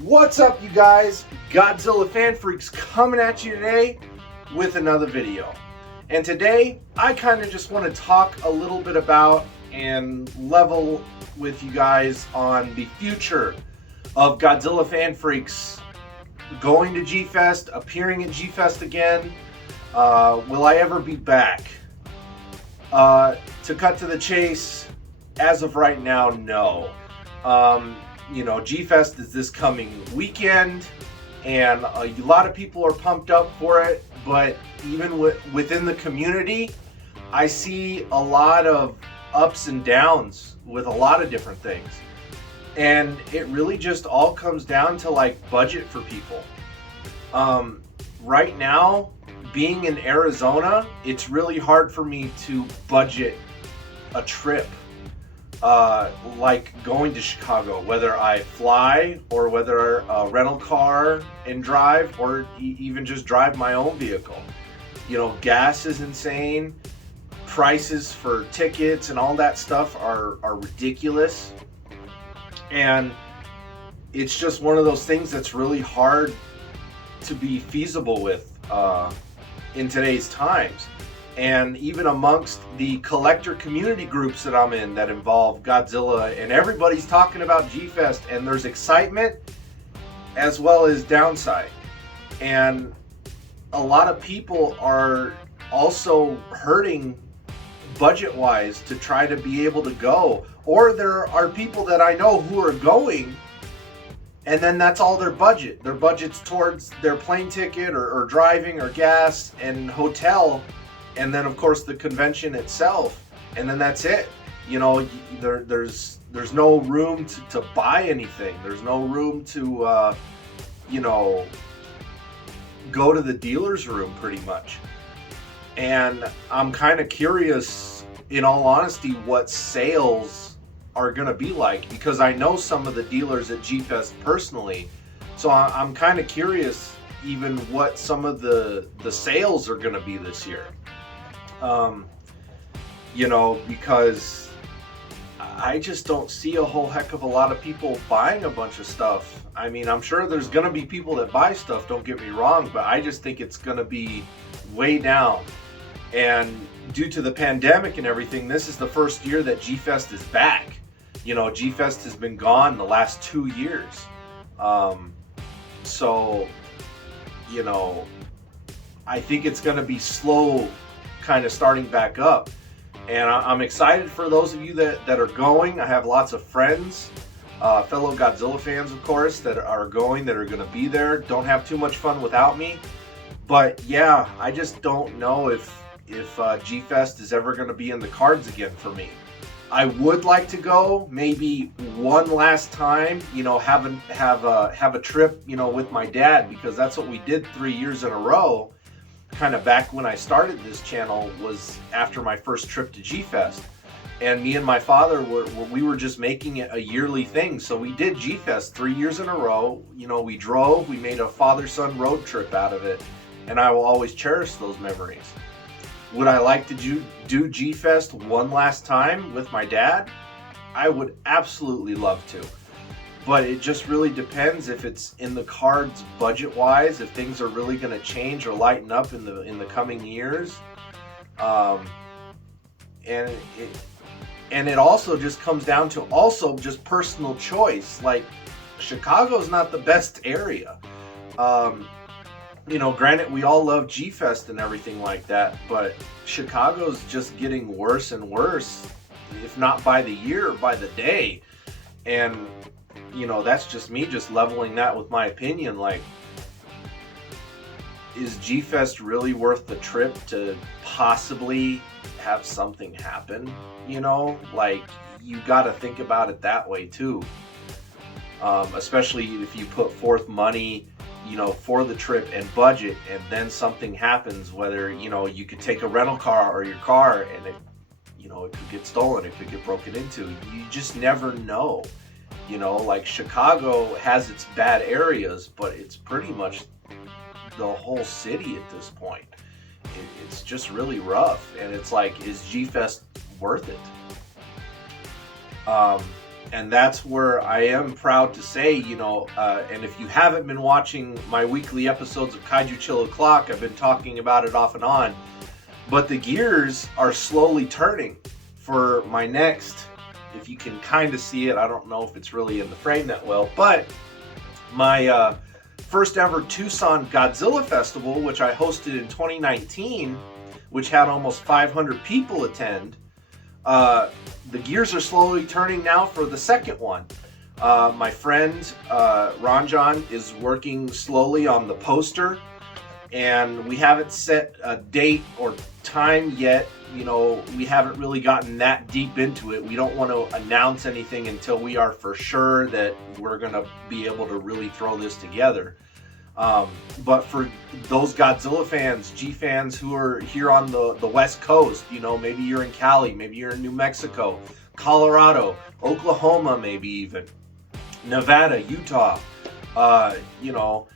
What's up, you guys? Godzillafanfreaks coming at you today with another video. And today, I kind of just want to talk a little bit about and level with you guys on the future of Godzillafanfreaks going to G-Fest, appearing at G-Fest again. Will I ever be back? To cut to the chase, as of right now, no. G-Fest is this coming weekend, and a lot of people are pumped up for it, but even within the community, I see a lot of ups and downs with a lot of different things. And it really just all comes down to like budget for people. Right now, being in Arizona, it's really hard for me to budget a trip. Like going to Chicago, whether I fly or whether a rental car and drive, or even just drive my own vehicle. Gas is insane. Prices for tickets and all that stuff are ridiculous. And it's just one of those things that's really hard to be feasible with in today's times. And even amongst the collector community groups that I'm in that involve Godzilla, and everybody's talking about G-Fest, and there's excitement as well as downside. And a lot of people are also hurting budget-wise to try to be able to go. Or there are people that I know who are going, and then that's all their budget. Their budget's towards their plane ticket or driving or gas and hotel. And then, of course, the convention itself, and then that's it. There's no room to buy anything. There's no room to, go to the dealer's room, pretty much. And I'm kind of curious, in all honesty, what sales are going to be like, because I know some of the dealers at G-Fest personally. So I'm kind of curious even what some of the sales are going to be this year. Because I just don't see a whole heck of a lot of people buying a bunch of stuff. I mean, I'm sure there's going to be people that buy stuff, don't get me wrong, but I just think it's going to be way down. And due to the pandemic and everything, this is the first year that G-Fest is back. G-Fest has been gone the last 2 years. I think it's going to be slow kind of starting back up. And I'm excited for those of you that are going. I have lots of friends, fellow Godzilla fans, of course, that are going, that are going to be there. Don't have too much fun without me. But yeah, I just don't know if G-Fest is ever going to be in the cards again for me. I would like to go maybe one last time, have a trip, with my dad, because that's what we did 3 years in a row. Kind of back when I started this channel was after my first trip to G-Fest, and me and my father we were just making it a yearly thing. So we did G-Fest 3 years in a row. We drove, we made a father-son road trip out of it, and I will always cherish those memories. Would I like to do G-Fest one last time with my dad? I would absolutely love to. But it just really depends if it's in the cards budget-wise, if things are really going to change or lighten up in the coming years. And it also just comes down to also just personal choice. Like, Chicago's not the best area. Granted, we all love G-Fest and everything like that, but Chicago's just getting worse and worse, if not by the year, by the day. And that's just me just leveling that with my opinion. Like, is G-Fest really worth the trip to possibly have something happen? Like, you got to think about it that way too. Especially if you put forth money, for the trip and budget, and then something happens, whether, you could take a rental car or your car and it could get stolen, it could get broken into. You just never know. Like, Chicago has its bad areas, but it's pretty much the whole city at this point. It's just really rough, and it's like, is G-Fest worth it? And that's where I am proud to say, you know, and if you haven't been watching my weekly episodes of Kaiju Chill O'Clock, I've been talking about it off and on, but the gears are slowly turning for my next, if you can kind of see it, I don't know if it's really in the frame that well, but my first ever Tucson Godzilla Festival, which I hosted in 2019, which had almost 500 people attend, the gears are slowly turning now for the second one. My friend Ranjan is working slowly on the poster, and we haven't set a date or time yet. You know, we haven't really gotten that deep into it. We don't want to announce anything until we are for sure that we're going to be able to really throw this together. But for those Godzilla fans, G fans who are here on the West Coast, you know, maybe you're in Cali, maybe you're in New Mexico, Colorado, Oklahoma, maybe even Nevada, Utah, you know,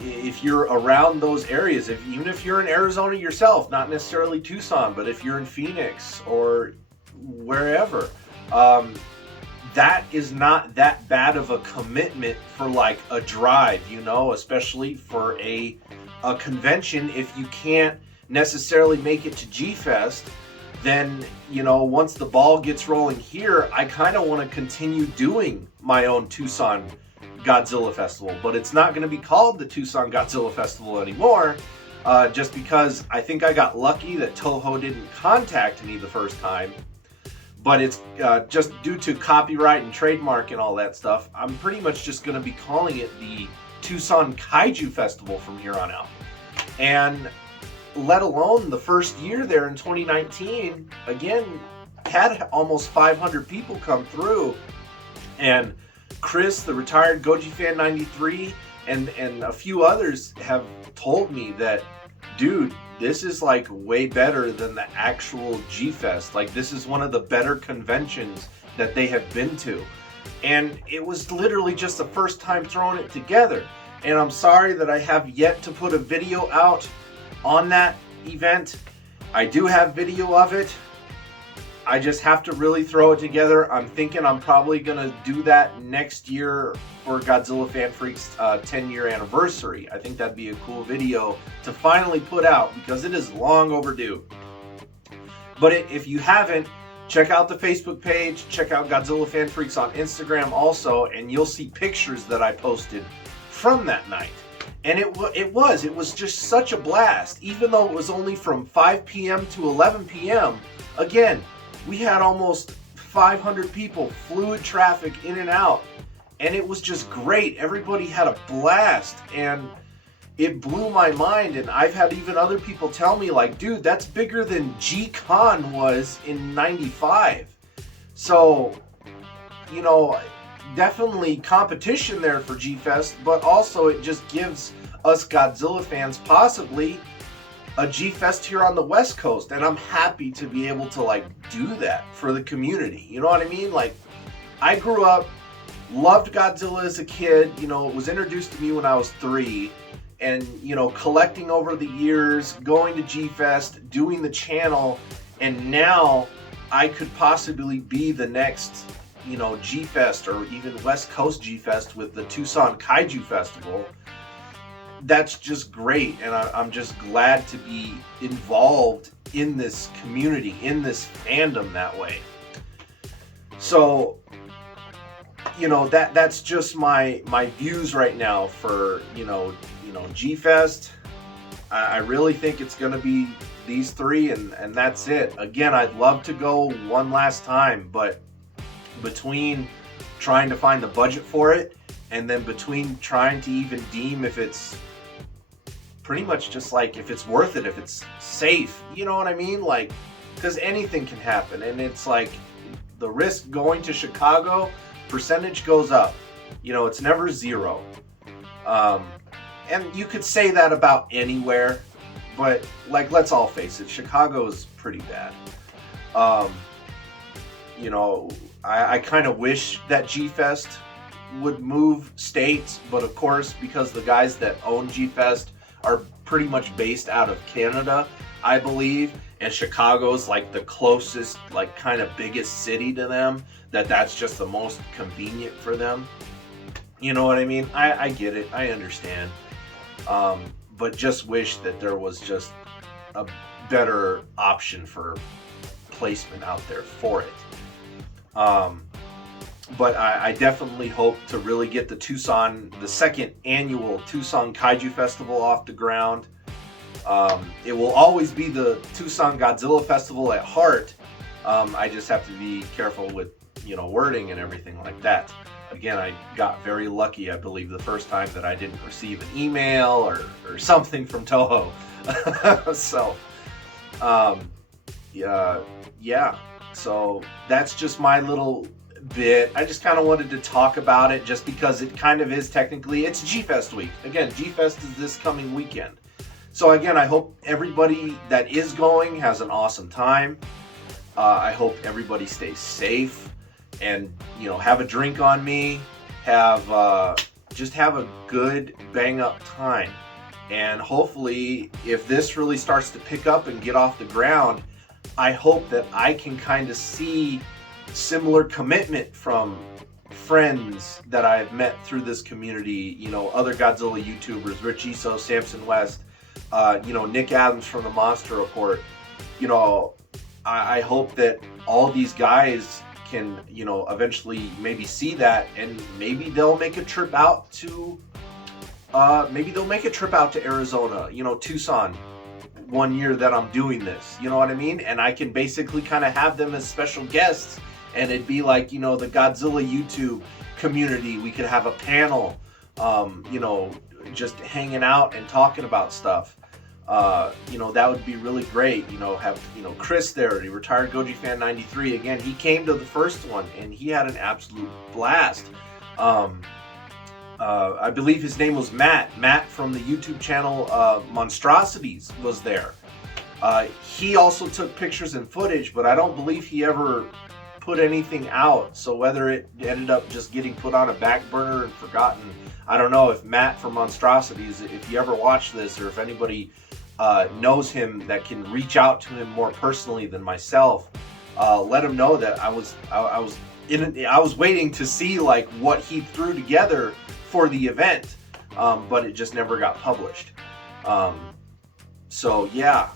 if you're around those areas, even if you're in Arizona yourself, not necessarily Tucson, but if you're in Phoenix or wherever, that is not that bad of a commitment for like a drive, you know, especially for a convention. If you can't necessarily make it to G-Fest, then, you know, once the ball gets rolling here, I kind of want to continue doing my own Tucson Godzilla Festival, but it's not going to be called the Tucson Godzilla Festival anymore, just because I think I got lucky that Toho didn't contact me the first time. But it's just due to copyright and trademark and all that stuff, I'm pretty much just going to be calling it the Tucson Kaiju Festival from here on out. And let alone the first year there in 2019, again, had almost 500 people come through. And Chris, the retired Godzillafanfreaks, and a few others have told me that, dude, this is like way better than the actual G-Fest. Like, this is one of the better conventions that they have been to. And it was literally just the first time throwing it together. And I'm sorry that I have yet to put a video out on that event. I do have video of it. I just have to really throw it together. I'm thinking I'm probably going to do that next year for Godzillafanfreaks' 10-year anniversary. I think that'd be a cool video to finally put out because it is long overdue. But if you haven't, check out the Facebook page, check out Godzillafanfreaks on Instagram also, and you'll see pictures that I posted from that night. And it was just such a blast. Even though it was only from 5 p.m. to 11 p.m., again, we had almost 500 people, fluid traffic in and out, and it was just great. Everybody had a blast, and it blew my mind. And I've had even other people tell me, like, dude, that's bigger than G-Con was in '95. So, you know, definitely competition there for G-Fest, but also it just gives us Godzilla fans possibly a G-Fest here on the West Coast, and I'm happy to be able to like do that for the community. You know what I mean? Like, I grew up, loved Godzilla as a kid. You know, it was introduced to me when I was 3, and you know, collecting over the years, going to G-Fest, doing the channel, and now I could possibly be the next, you know, G-Fest or even West Coast G-Fest with the Tucson Kaiju Festival. That's just great, and I'm just glad to be involved in this community, in this fandom that way. So, you know, that's just my views right now for, you know, G-Fest. I really think it's going to be these 3, and that's it. Again, I'd love to go one last time, but between trying to find the budget for it, and then between trying to even deem if it's pretty much just like if it's worth it, if it's safe, you know what I mean? Like, because anything can happen, and it's like the risk going to Chicago, percentage goes up. You know, it's never 0. And you could say that about anywhere, but like, let's all face it, Chicago is pretty bad. You know, I kind of wish that G-Fest would move states, but of course, because the guys that own G-Fest are pretty much based out of Canada, I believe, and Chicago's like the closest, like kind of biggest city to them, that's just the most convenient for them. You know what I mean? I get it. I understand. But just wish that there was just a better option for placement out there for it. But I definitely hope to really get the second annual Tucson Kaiju Festival off the ground. It will always be the Tucson Godzilla Festival at heart. I just have to be careful with, wording and everything like that. Again, I got very lucky, I believe, the first time that I didn't receive an email or something from Toho. So, yeah. So that's just my little bit. I just kind of wanted to talk about it just because it kind of is technically, it's G-Fest week. Again, G-Fest is this coming weekend. So again, I hope everybody that is going has an awesome time. I hope everybody stays safe and, have a drink on me, just have a good bang up time. And hopefully if this really starts to pick up and get off the ground, I hope that I can kind of see similar commitment from friends that I've met through this community, other Godzilla YouTubers, Rich Iso, Samson West, Nick Adams from the Monster Report. I hope that all these guys can, eventually maybe see that, and maybe they'll make a trip out to Arizona, Tucson, one year that I'm doing this, you know what I mean? And I can basically kind of have them as special guests, and it'd be like, the Godzilla YouTube community. We could have a panel, just hanging out and talking about stuff. That would be really great. Have, Chris there, the retired Goji Fan 93. Again, he came to the first one and he had an absolute blast. I believe his name was Matt. Matt from the YouTube channel Monstrosities was there. He also took pictures and footage, but I don't believe he ever put anything out. So whether it ended up just getting put on a back burner and forgotten, I don't know. If Matt from Monstrosities, if you ever watch this, or if anybody knows him that can reach out to him more personally than myself, let him know that I was waiting to see like what he threw together for the event, but it just never got published. So yeah,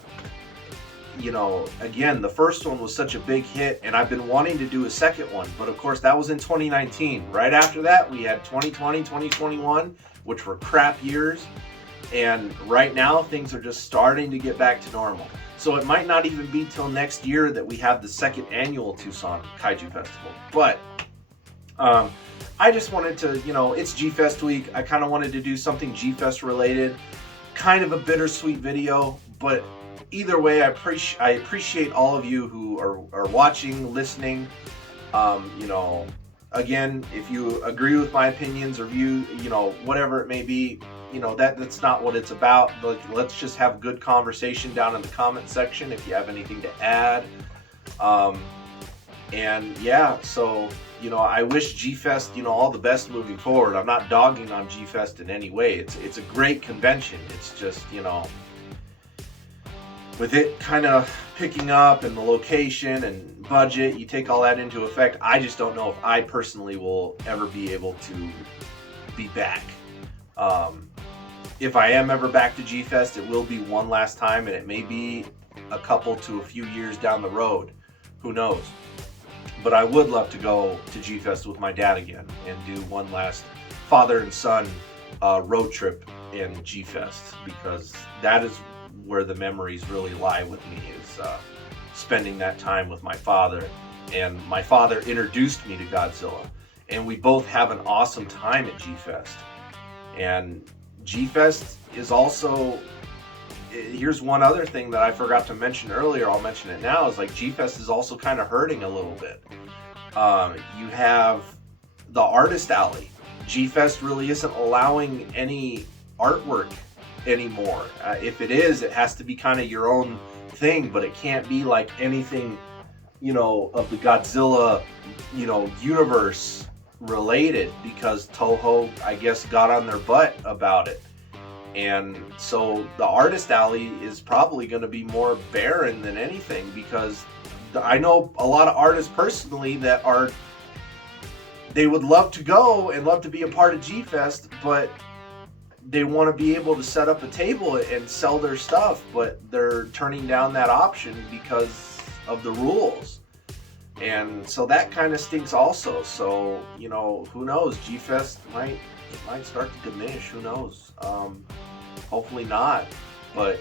again, the first one was such a big hit, and I've been wanting to do a second one, but of course that was in 2019. Right after that, we had 2020, 2021, which were crap years, and right now things are just starting to get back to normal. So it might not even be till next year that we have the second annual Tucson Kaiju Festival. But I just wanted to, it's G-Fest week. I kind of wanted to do something G-Fest related, kind of a bittersweet video, but either way, I appreciate all of you who are watching, listening. Again, if you agree with my opinions or view, whatever it may be, that's not what it's about. Let's just have good conversation down in the comment section if you have anything to add. And yeah, so, I wish G-Fest, all the best moving forward. I'm not dogging on G-Fest in any way. It's a great convention. It's just, with it kind of picking up and the location and budget, you take all that into effect, I just don't know if I personally will ever be able to be back. If I am ever back to G-Fest, it will be one last time, and it may be a couple to a few years down the road. Who knows? But I would love to go to G-Fest with my dad again and do one last father and son road trip in G-Fest, because that is where the memories really lie with me, is spending that time with my father. And my father introduced me to Godzilla, and we both have an awesome time at G-Fest. And G-Fest is also, here's one other thing that I forgot to mention earlier, I'll mention it now, is like G-Fest is also kind of hurting a little bit. You have the artist alley. G-Fest really isn't allowing any artwork anymore. If it is, it has to be kind of your own thing, but it can't be like anything, of the Godzilla, universe related, because Toho, I guess, got on their butt about it. And so the artist alley is probably going to be more barren than anything, because I know a lot of artists personally that they would love to go and love to be a part of G-Fest, but they want to be able to set up a table and sell their stuff, but they're turning down that option because of the rules. And so that kind of stinks also. So, you know, who knows? G-Fest might start to diminish. Who knows? Hopefully not. But,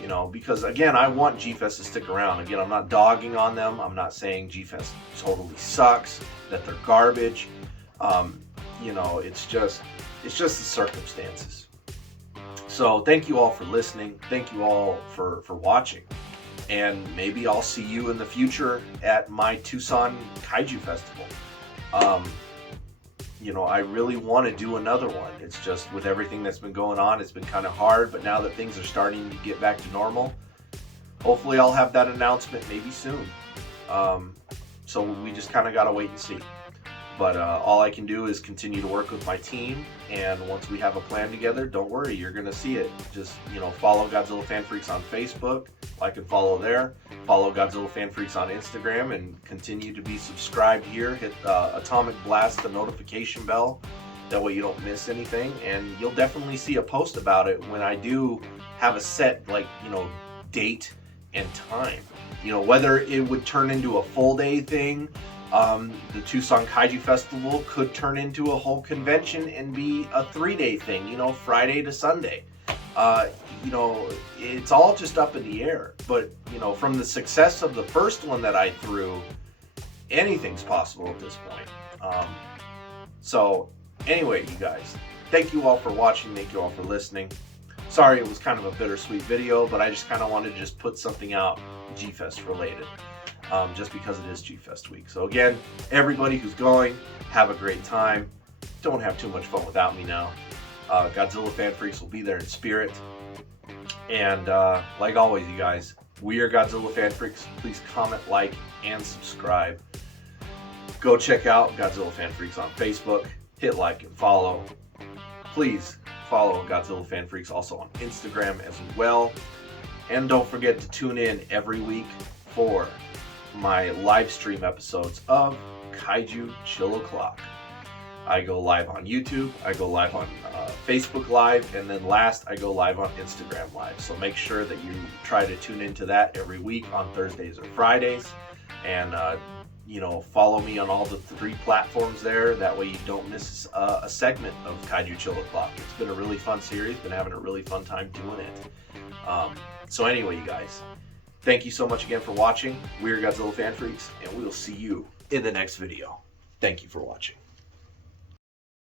you know, because again, I want G-Fest to stick around. Again, I'm not dogging on them. I'm not saying G-Fest totally sucks, that they're garbage. You know, it's just the circumstances. So thank you all for listening. Thank you all for watching. And maybe I'll see you in the future at my Tucson Kaiju Festival. You know, I really want to do another one. It's just with everything that's been going on, it's been kind of hard. But now that things are starting to get back to normal, hopefully I'll have that announcement maybe soon. So we just kind of got to wait and see. But all I can do is continue to work with my team, and once we have a plan together, don't worry, you're going to see it. Just, you know, follow Godzilla Fan Freaks on Facebook, like and follow there. Follow Godzilla Fan Freaks on Instagram, and continue to be subscribed here. Hit Atomic Blast, the notification bell. That way you don't miss anything, and you'll definitely see a post about it when I do have a set, like, you know, date and time. You know, whether it would turn into a full day thing. The Tucson Kaiju Festival could turn into a whole convention and be a 3-day thing, you know, Friday to Sunday. You know, it's all just up in the air. But, you know, from the success of the first one that I threw, anything's possible at this point. So, anyway, you guys, thank you all for watching. Thank you all for listening. Sorry it was kind of a bittersweet video, but I just kind of wanted to just put something out G-Fest related. Just because it is G-Fest week. So again, everybody who's going, have a great time. Don't have too much fun without me now. Godzilla Fan Freaks will be there in spirit. And like always, you guys, we are Godzilla Fan Freaks. Please comment, like, and subscribe. Go check out Godzilla Fan Freaks on Facebook. Hit like and follow. Please follow Godzilla Fan Freaks also on Instagram as well. And don't forget to tune in every week for my live stream episodes of Kaiju Chill O'Clock. I go live on YouTube, I go live on Facebook Live, and then last I go live on Instagram Live. So make sure that you try to tune into that every week on Thursdays or Fridays, and you know, follow me on all the 3 platforms there. That way you don't miss a segment of Kaiju Chill O'Clock. It's been a really fun series, been having a really fun time doing it. So anyway, you guys, thank you so much again for watching. We're Godzilla Fan Freaks, and we will see you in the next video. Thank you for watching.